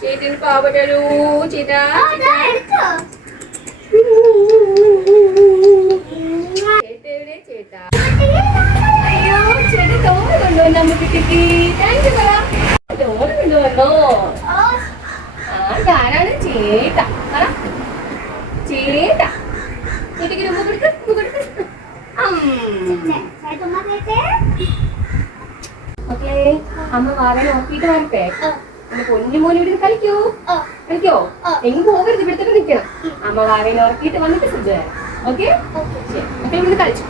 ചേട്ടന് പാവട്ടൊരു ചേട്ടാ ചേട്ടാ. ചേട്ടാ? അയ്യോ ചേട്ടൻ തോന്നുന്നുണ്ടോ നമുക്ക് കിട്ടി. താങ്ക് യു പറ ചോറ് കൊണ്ടുവന്നോ ആ ഞാനാണ് ചേട്ട. ചേട്ട ചേട്ടയ്ക്ക് ഉമ്മ കൊടുക്ക് ഉമ്മ കൊടുക്ക് അം. അമ്മ വാറെ നോക്കിട്ട് വരട്ടെ. എന്റെ പൊന്നു മോനെ ഇവിടെ കളിക്കൂ. കളിക്കോ? എങ്ങും പോകരുത് ഇവിടെ തന്നെ നിൽക്കണം. അമ്മ വാറെ നോക്കിയിട്ട് വന്നിട്ട് ശ്രദ്ധ ഓക്കെ? അപ്പൊ ഇവിടെ കളിച്ചു.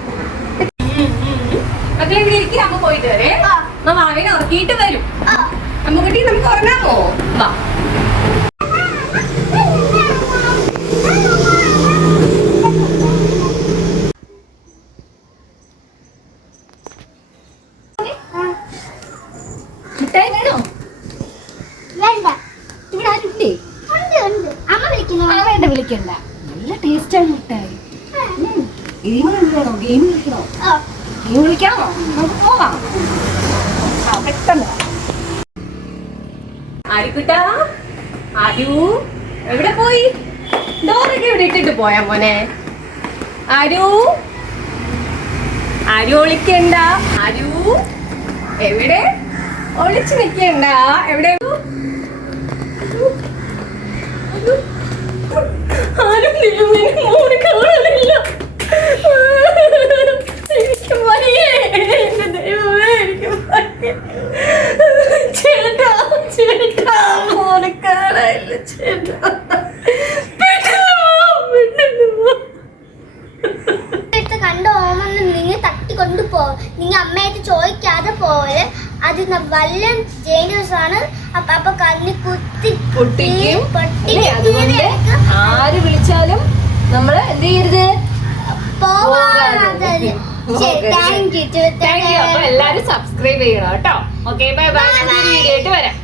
മക്കളെ ഇവിടെ ഇരിക്കും. അമ്മ പോയിട്ട് വരെ. അമ്മ വാവിനെ ഉറക്കിയിട്ട് വരും. അമ്മ കുട്ടി നമുക്ക് ഉറങ്ങാമോ? വാ. മിഠായി വേണോ? ഇവിടെ ആരുണ്ടേ ആ വേണ്ട വിളിക്കണ്ട. നല്ല ടേസ്റ്റാണ് മിഠായി ഗെയിം കളിക്കണോ? ഗെയിം കളിക്കണോ? ഗെയിം കളിക്കണോ? നമുക്ക് പോവാം. പെട്ടെന്ന്. ആരിക്കുട്ടാ? ആരു? എവിടെ പോയി? ഡോറൊക്കെ ഇവിടെ ഇട്ടിട്ട് പോയാ മോനെ. ആരു? ആരു ഒളിക്കണ്ട ആരു? എവിടെ? ഒളിച്ചു നിൽക്കണ്ട. എവിടെ? ആരും. കണ്ട ഓമെന്ന് നിങ്ങൾ തട്ടിക്കൊണ്ടു പോ നിങ്ങൾ അമ്മയായിട്ട് ചോദിക്കാതെ പോയത് അത് ന- വല്ല ജേനസ് ആണ്. അപ്പൊ അപ്പൊ കണ്ണി കുത്തി പൊട്ടിക്കും. പൊട്ടി അതുകൊണ്ട് ആര് വിളിച്ചാലും നമ്മൾ എന്ത് ചെയ്യരുത്? എല്ലാരും സബ്സ്ക്രൈബ് ചെയ്യണം കേട്ടോ. ഓക്കെ ബൈ ബൈ വീഡിയോ ആയിട്ട് വരാം.